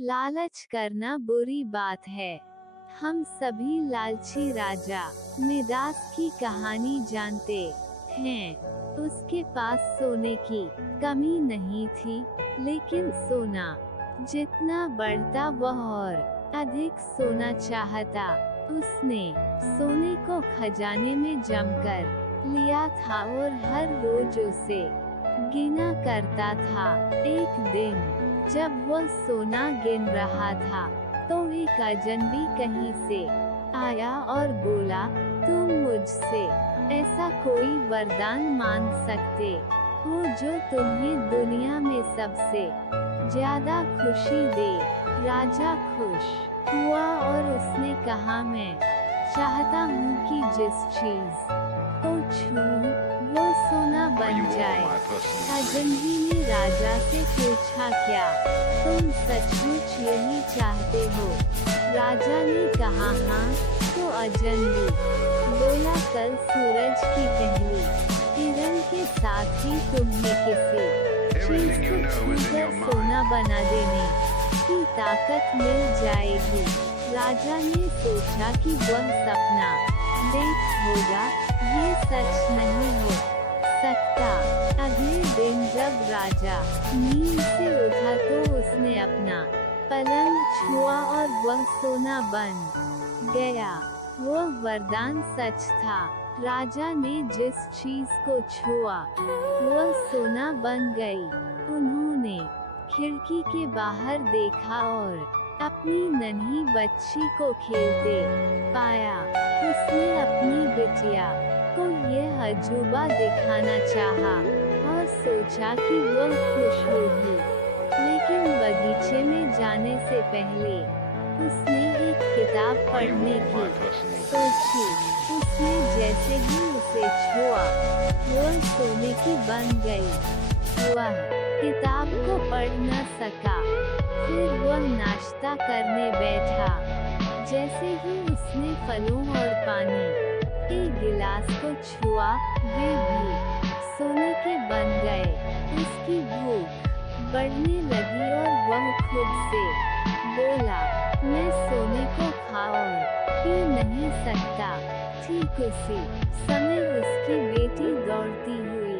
लालच करना बुरी बात है। हम सभी लालची राजा मिदास की कहानी जानते हैं। उसके पास सोने की कमी नहीं थी, लेकिन सोना जितना बढ़ता वह और अधिक सोना चाहता। उसने सोने को खजाने में जमकर लिया था और हर रोज उसे गिना करता था। एक दिन जब वह सोना गिन रहा था, तो एक अजनबी कहीं से आया और बोला, तुम मुझसे ऐसा कोई वरदान मांग सकते हो जो तुम्हें दुनिया में सबसे ज्यादा खुशी दे। राजा खुश हुआ और उसने कहा, मैं चाहता हूँ कि जिस चीज को छूऊं वो सोना बन जाए। अजनबी ने राजा से पूछा, क्या तुम सचमुच यही चाहते हो? राजा ने कहा, हाँ। तो अजनबी बोला, कल सूरज की पहली किरण के साथ ही तुम्हें किसी चीज को छूकर सोना बना देने की ताकत मिल जाएगी। राजा ने सोचा कि वह सपना देख होगा, ये सच नहीं हो सकता। अगले दिन जब राजा नींद से उठा तो उसने अपना पलंग छुआ और वह सोना बन गया। वह वरदान सच था। राजा ने जिस चीज को छुआ वह सोना बन गई। उन्होंने खिड़की के बाहर देखा और अपनी नन्ही बच्ची को खेलते पाया। उसने अपनी बिटिया को यह अजूबा दिखाना चाहा और सोचा कि वह खुश होगी, लेकिन बगीचे में जाने से पहले उसने एक किताब पढ़ने की सोची। उसने जैसे ही उसे छुआ वह सोने की बन गई। वह किताब को पढ़ न सका। फिर वह नाश्ता करने बैठा। जैसे ही उसने फलों और पानी के गिलास को छुआ, वे भी सोने के बन गए। उसकी भूख बढ़ने लगी और वह खुद से बोला, मैं सोने को खा और पी नहीं सकता। ठीक उसी समय उसकी बेटी दौड़ती हुई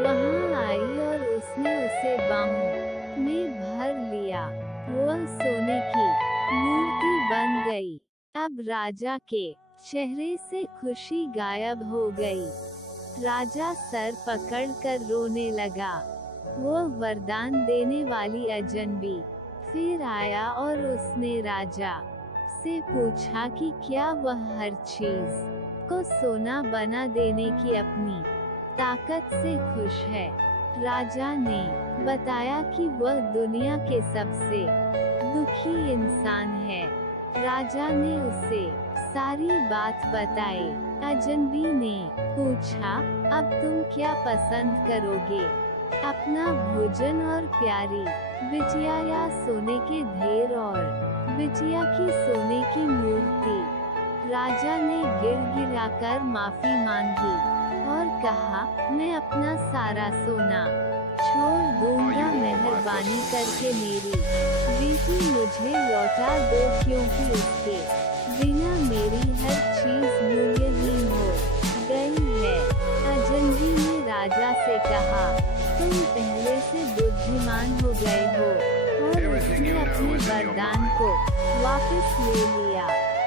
वहाँ आई और उसने उसे बाहों में भर लिया। वह सोने की मूर्ति बन गई। अब राजा के चेहरे से खुशी गायब हो गई। राजा सर पकड़कर रोने लगा। वह वरदान देने वाली अजनबी फिर आया और उसने राजा से पूछा कि क्या वह हर चीज को सोना बना देने की अपनी ताकत से खुश है। राजा ने बताया कि वह दुनिया के सबसे दुखी इंसान है। राजा ने उसे सारी बात बताई। अजनबी ने पूछा, अब तुम क्या पसंद करोगे, अपना भोजन और प्यारी बिटिया या सोने के ढेर और बिटिया की सोने की मूर्ति? राजा ने गिड़गिड़ाकर माफी मांगी और कहा, मैं अपना सारा सोना छोड़ दूंगा। मेहरबानी करके मेरी बेटी मुझे लौटा दो, क्योंकि उसके बिना मेरी हर चीज मूल्यहीन हो गई है। अजनबी ने राजा से कहा, तुम पहले से बुद्धिमान हो गए हो। और उसने अपने वरदान को वापस ले लिया।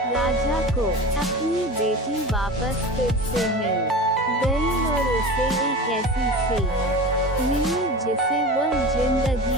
राजा को अपनी बेटी वापस फिर से मिल गई और उसे एक ऐसी सीख मिली जिसे वह जिंदगी